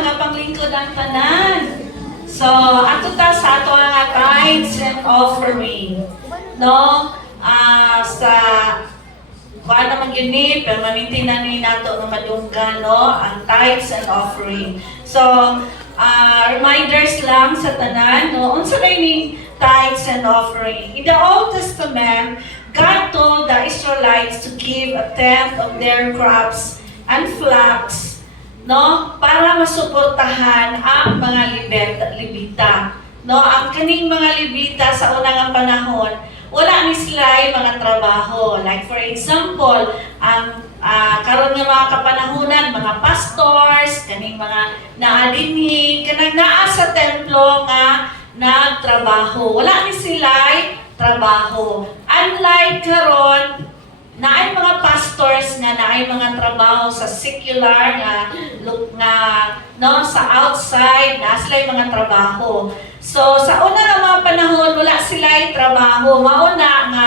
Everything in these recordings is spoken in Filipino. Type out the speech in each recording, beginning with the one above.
mga panglingkod ang tanan. So, ato ta sa ato nga tithes and offering. No? Sa kuha naman yun pero mamintinan ni nato na madunggan, no? Ang tithes and offering. So, reminders lang sa tanan, no? Unsa kay tithes and offering. In the Old Testament, God told the Israelites to give a tenth of their crops and flocks, no, para masuportahan ang mga libita. No, ang kaning mga libita sa unang panahon, wala ni sila mga trabaho. Like for example, ang karon nga mga kapanahunan, mga pastors, kaning mga naadinhi, kanang naa sa templo nga nagtrabaho. Wala ni sila trabaho. Unlike karon, naay mga pastors nga naay mga trabaho sa secular nga no, sa outside na sila mga trabaho. So sa una nga mga panahon wala sila trabaho. Mauna nga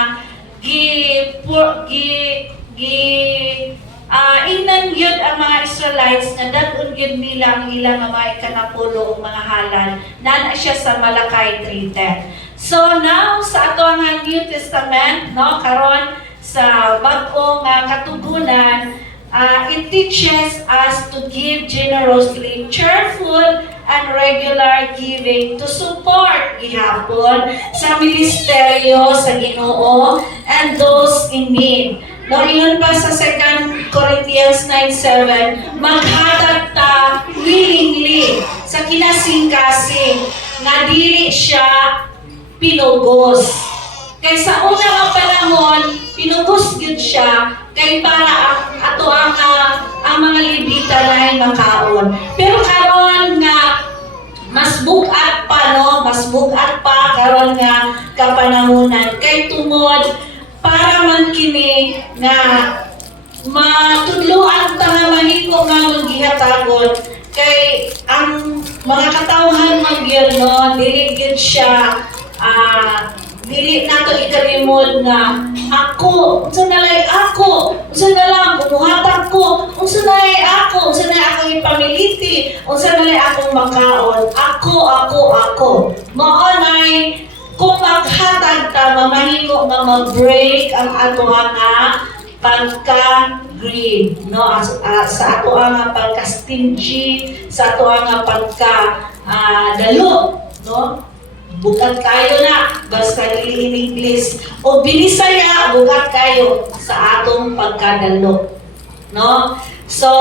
inan yun ang mga Israelites nga daton yun nila ang ilang mga ikanapulo o mga halal na siya sa Malakay 3:10. So now sa ato nga New Testament, no, karon sa bag-o nga katugunan, it teaches us to give generously, cheerful and regular giving to support gihapon sa ministeryo sa Ginoo and those in need. No, iyon pa sa 2 Corinthians 9:7, maghatag ta willingly sa kinasing-kasing nga dili siya pinugos. Kay sa una nga panahon, pinugos gyud siya kay para ato ang mga libita na makaon. Pero karon nga mas bugat pa, no, mas bugat pa karon nga kapanahunan kay tungod para man kini nga matudloan ta nga mahimo nga gihatagon kay ang mga katawhan man gyud, no, dili gyud siya dili nato ikalimod nga ako, unsa na lay ako, unsa na lang bumuhatag ko, unsa na lay ako, unsa na akong ipamiliti, unsa na lay akong makaon, ako. Mao nay kung maghatag ta mamahimo nga mag-break ang ato nga pagka-greed, no, sa ato nga pagka-stingy, sa ato nga pagka-dalo, no. Bukat kayo na, basta dili in English. O binisaya, bukat kayo sa atong pagkadalo. No? So,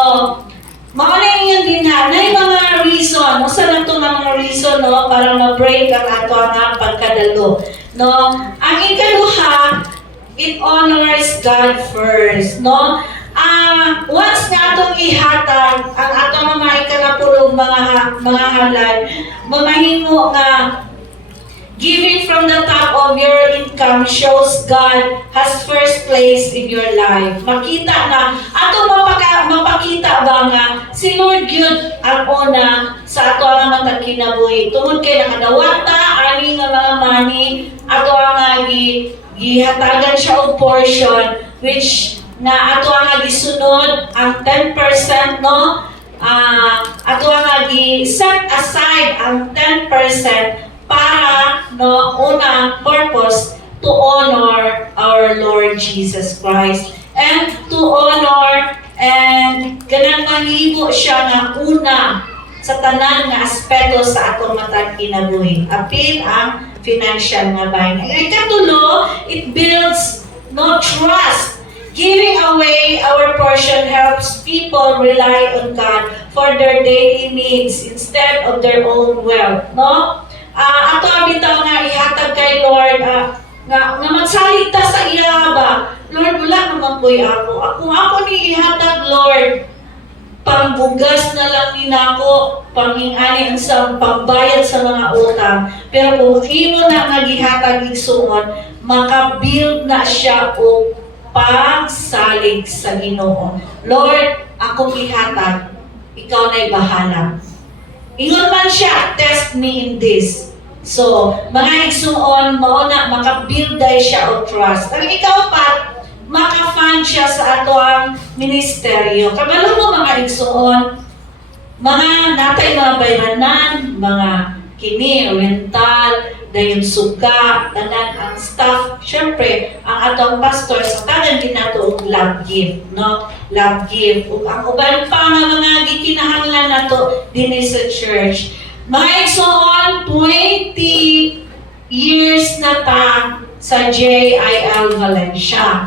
mauna yung din na, na yung mga reason, sa lang itong mga reason, no, para ma-break ang ato nga pagkadalo. No? Ang ikaduha, it honors God first. No? Once na itong ihatag, ang atong mga ikanapulong mga halal, mamahimo nga giving from the top of your income shows God has first place in your life. Makita na, ato mapakita ba nga, si Lord yun ang una sa ato ang matag kinabuhi. Tungod kay nakadawata, ani nga mga money, ato ang gihatagan siya og portion, which na ato ang gisunod ang 10%, no? Ato ang set aside ang 10% para no unang purpose to honor our Lord Jesus Christ and to honor and ganang mahimo siya nga una sa tanan nga aspeto sa atong matag kinabuhi. Apil ang financial nga bahin. Ikatulo, it builds no trust. Giving away our portion helps people rely on God for their daily needs instead of their own wealth, no? Ato bitaw nga ihatag kay Lord nga magsalig ta sa iya ba, Lord, wala naman ko'y ako ni ihatag, Lord, pangbugas na lang ni nako, pangingani sa pagbayad sa mga utang. Pero kung imo na nagihatag igsuon, maka-build na siya o pagsalig sa Ginoo. Lord, ako ihatag, ikaw na'y bahala. Ingon man siya, test me in this. So, mga igsuon, mauna, maka-build siya o trust. Ang ikaw pa, maka-fund siya sa ato ang ministeryo. Kabalo mo mga igsuon, Mga natay mga bayranan, mga kini, rental, dayon suga, tanan ang staff. Siyempre, ang atong pastor sa tanan ginato og love gift, no? Love gift. Ug ang uban pa nga mga gikinahanglan nato dinhi sa church. Mga igsoon, 20 years na ta sa JIL Valencia.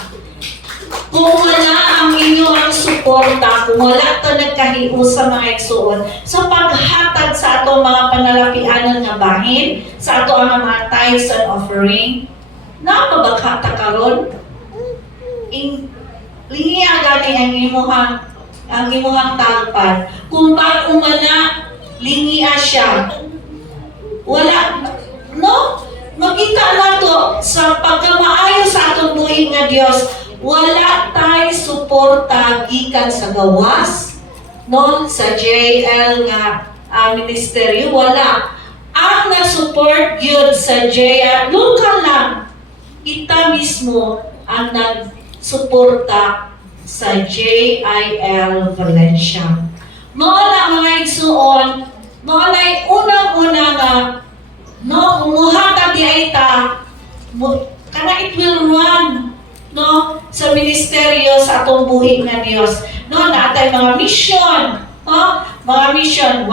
Kung wala ang inyong suporta, kung wala ito nagkahiu sa mga igsuon, sa paghatag sa ato mga panalapianan nga bahin, sa ato ang mga tithes and offering, napabaghata karon. Lingiya gani ang imuhang tagpan. Kung bago mana, lingiya siya. Wala, no? Makita na to sa pagkamaayo sa atong buhay nga Diyos, wala tayo suporta gikan sa gawas, no? Sa JL nga ministeryo, wala. Ang nag-support yun sa JL, local lang. Kita mismo ang nag-suporta sa JIL Valencia. Mga mga igsuon, mga unang-una nga, no, umuhatag di ay ta, kana it will run, no, sa ministeryo sa atong buhi nga Dios. No, naatay mga mission, no, mga mission.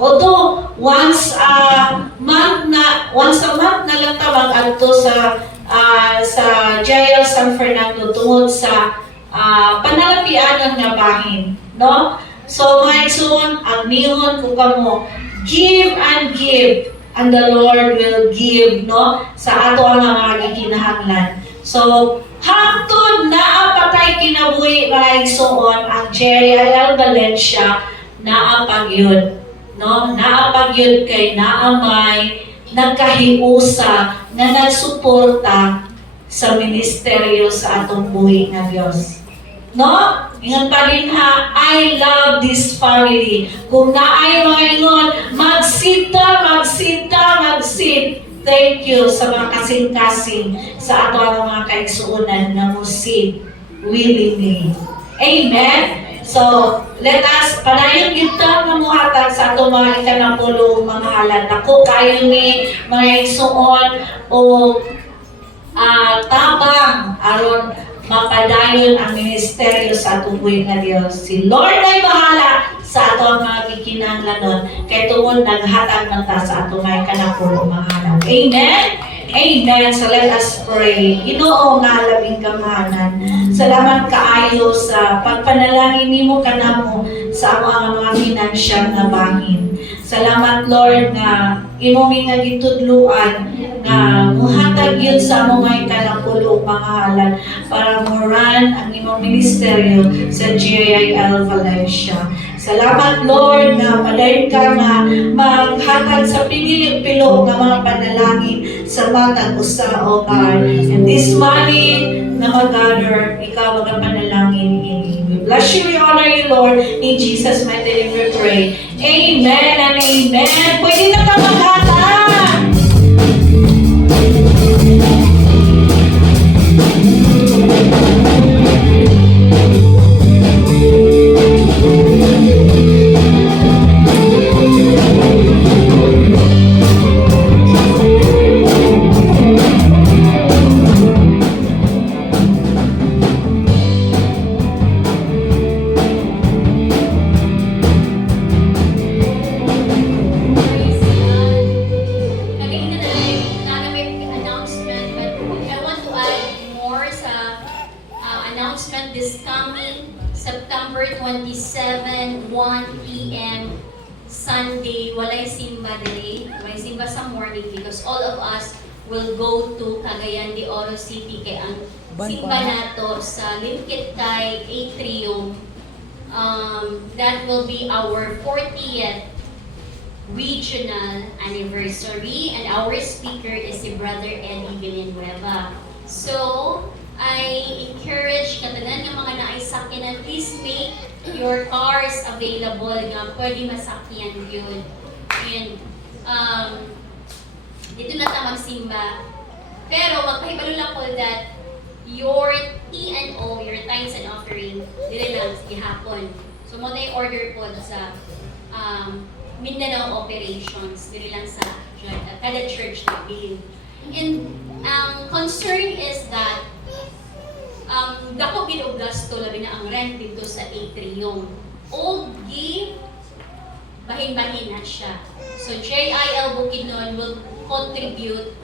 Although once a month na lang ta mag-adto sa JIL San Fernando tungod sa panalapianan nga bahin, no? So mga igsoon, ang nihon ko kamo, give and give, and the Lord will give, no, sa ato ang mga gikinahanglan. So, hangtod naapatay kinabuhi nga igsoon ang JIL Valencia naapagyud, no? Naapagyud kay naamay nagkahiusa na nagsuporta sa ministeryo sa atong buhi nga Dios. No? Ingon pa rin ha, I love this family. Kung naay mga ingon, mag-sit. Thank you sa mga kasing-kasing sa ato ang mga kaigsuunan na musid willingly. Amen? So, let us, panayon kita mamuhatag sa ato mga ikanapulong mga halal. Ako kayo ni mga igsuon o tabang aron mapadayon ang ministeryo sa atong buhay nga Dios. Si Lord ay bahala sa ato ang mga gikinahanglanon kay tungod naghatag man ta sa ato mga kanapulong mga halal. Amen? Amen. So let us pray. Ginoo nga labing kamahanan. Salamat kaayo sa pagpanalangin nimo kanamo sa amo ang mga pinansyal nga bahin. Salamat Lord na imo mi nga gitudluan nga muhatag yun sa amo nga ikanapulo mga halal para moran ang imong ministeryo sa JIL Valencia. Salamat Lord na padayon ka nga maghatag sa pinili-pilo nga mga panalangin sa matag usa o God. And this morning na mag-gather, ikaw mga panalangin ini. We bless you, we honor you Lord. In Jesus' mighty name we pray. Amen and amen. Pwede na ka maghatag. This coming September 27, 1 p.m. Sunday, walay simba day, walay simba sa morning because all of us will go to Cagayan de Oro City kay ang simba nato sa Limkitay Atrium. That will be our 40th regional anniversary and our speaker is si Brother Eddie Villanueva. So, I encourage katanan ng mga naisakyanan, please make your cars available nga pwede masakyan yun. And dito na ta magsimba. Pero magpahibalo lang po that your T&O, your tithes and offering, dili lang ihapon. So mo na order po sa Mindanao operations, diri lang sa kada church na bilin. And ang concern is that dako gid og gasto labi na ang rent dito sa atrium. Old gi bahin-bahin na siya. So JIL Bukidnon will contribute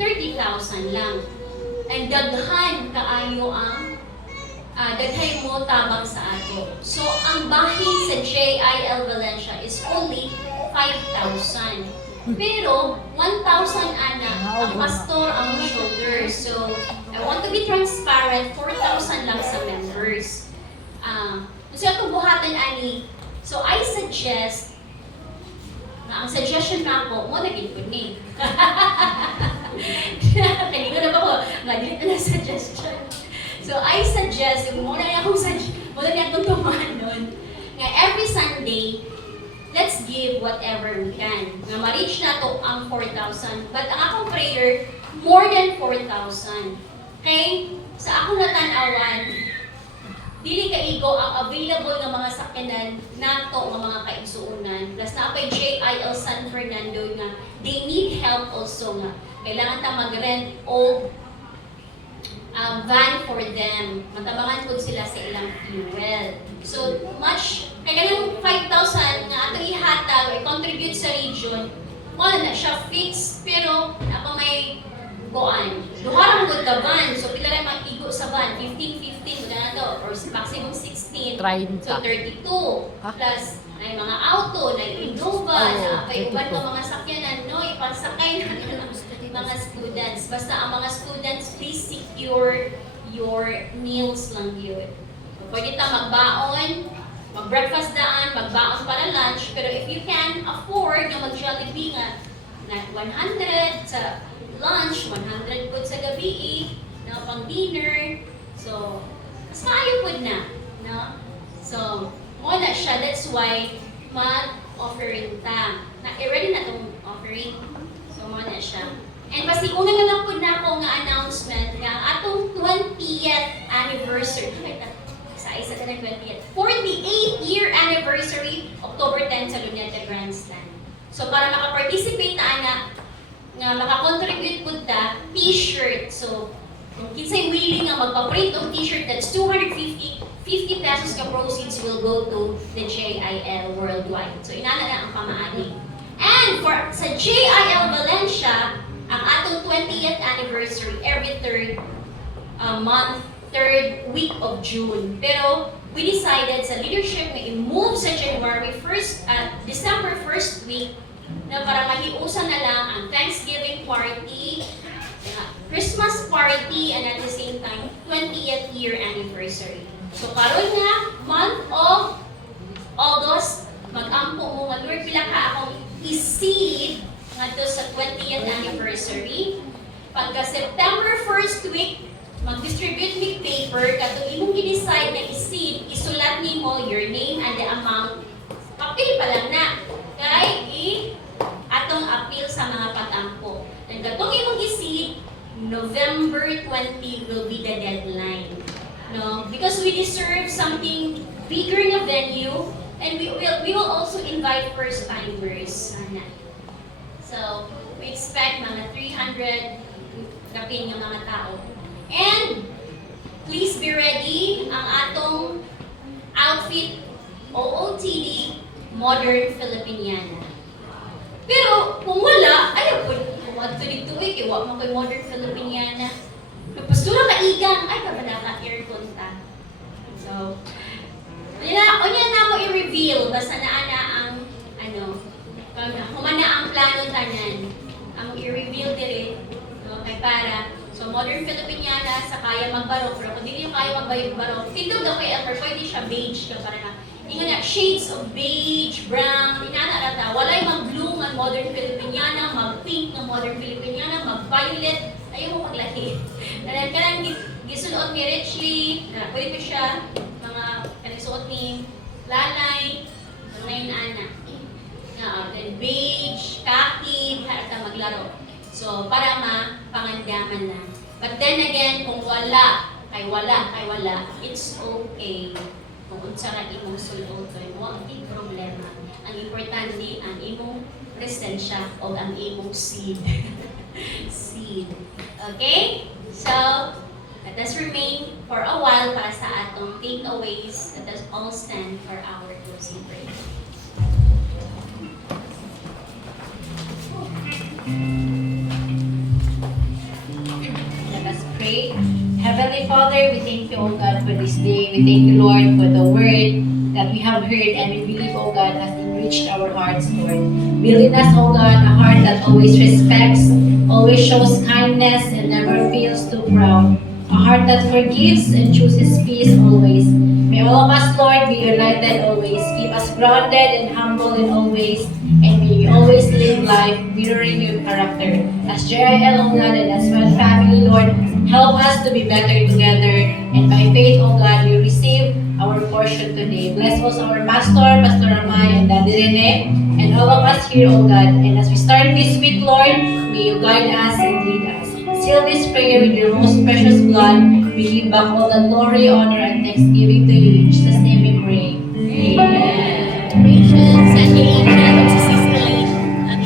30,000 lang. And daghan kaayo ang daghay mo tabang sa ato. So ang bahin sa JIL Valencia is only 5,000. Pero 1,000 ana ang pastor ang shoulder. So I want to be transparent, 4,000 lang sa members. So atong buhatan ani. So I suggest ang suggestion na ako, mo na gid ko ni. Kanina na ba ko, nga na suggestion. So I suggest, mo na akong tumanon, nga every Sunday, let's give whatever we can. Nga ma-reach na to ang 4,000. But ang akong prayer, more than 4,000. Okay? Sa akong natanawan, dili kaigo ang available nga mga sakyanan nato nga mga kaigsuonan. Plus na kay JIL San Fernando nga they need help also nga. Kailangan ta mag-rent old van for them. Matabangan po sila sa ilang fuel. So much, kaya ganang 5,000 nga ato ihatag, i-contribute sa region, wala na siya fixed, pero ako may kuan. Duharang good ka van, so pila rin mag-igo sa van, 15, na to, or maximum 16. 30. So 32. Ha? Plus, na mga auto, na Innova, Oh, na kay uban 32. ng mga sakyanan, no, ipasakay na ng mga students. Basta ang mga students, please secure your meals lang yun. So, pwede ta magbaon, mag-breakfast daan, magbaon para lunch, pero if you can afford na mag-Jollibee nga, na 100 sa lunch, 100 po sa gabi, na pang dinner. So, mas maayo po na. No? So, mo na siya. That's why, mag-offering ta. I-ready na itong offering. So, mo na siya. And basi, una na lang po na ako nga announcement nga atong 20th anniversary. Sa isa ka ng 20th. 48th year anniversary, October 10 sa Luneta Grandstand. So, para makaparticipate na nga makakontribute po ta, t-shirt. So, kung kinsay willing nga magpa-print ng t-shirt, that's 250 pesos ka proceeds will go to the JIL worldwide. So, inana na ang pamaagi. And for sa JIL Valencia, ang atong 20th anniversary every third week of June. Pero we decided sa leadership na i-move sa January 1st at December 1st week na para mahiusan na lang ang Thanksgiving party, Christmas party, and at the same time, 20th year anniversary. So karon nga, month of August, mag-ampo mo nga, Lord, pila ka akong i-seed ngadto sa 20th anniversary. Pagka September 1st week, mag-distribute me paper, katong imong gi-decide na i-seed, isulat nimo your name and the amount. Papel pa lang na. Kay atong appeal sa mga patampo. And katong imong gi-seed, November 20 will be the deadline. No? Because we deserve something bigger na venue, and we will also invite first-timers. So, we expect mga 300 kapin yung mga tao. And, please be ready ang atong outfit, OOTD, Modern Filipiniana. Pero, kung wala, ayaw po, kumadto dito kiwa mo kay Modern Filipiniana. Nagpastura ka igang, ay, babala ka aircon ta. So, unya na mo i-reveal, basta na ang, humana ang plano tanan, ang i-reveal dire, no, kay para, so Modern Filipiniana sa kaya magbarok, pero kung hindi nyo kaya magbarok, tindog na kay Elmer, pwede siya beige ka para na, ingon na, shades of beige, brown, inanarata, walay mag-blue ng Modern Filipiniana, mag-pink ng Modern Filipiniana, mag-violet, ayaw mo maglahi. Kanang gisuot ni Richie, pwede pa siya, mga kanisuot ni Lalay, ngayon ana. Then beige, khaki, harata maglaro. So, para mapangandaman na. But then again, kung wala, it's okay. Kung unsa ka imong sulod, wala problema. Ang importante, ang imong presensya o ang imong seed. Seed. Okay? So, let us remain for a while para sa atong takeaways. Let us all stand for our closing prayer. Let us pray. Heavenly Father, we thank you, O God, for this day. We thank you, Lord, for the word that we have heard and we believe, O God, has enriched our hearts, Lord. Build in us, O God, a heart that always respects, always shows kindness, and never feels too proud. A heart that forgives and chooses peace always. May all of us, Lord, be united always. Keep us grounded and humble in all ways. And may we always live life mirroring your character. As JIL, O God, and as one family, Lord, help us to be better together. And by faith, O God, we receive our portion today. Bless also our pastor, Pastor Amay, and Daddy Rene, and all of us here, O God. And as we start this week, Lord, may you guide us and lead us. Seal this prayer with your most precious blood. We give back all the glory, honor, and thanksgiving to you. In Jesus' name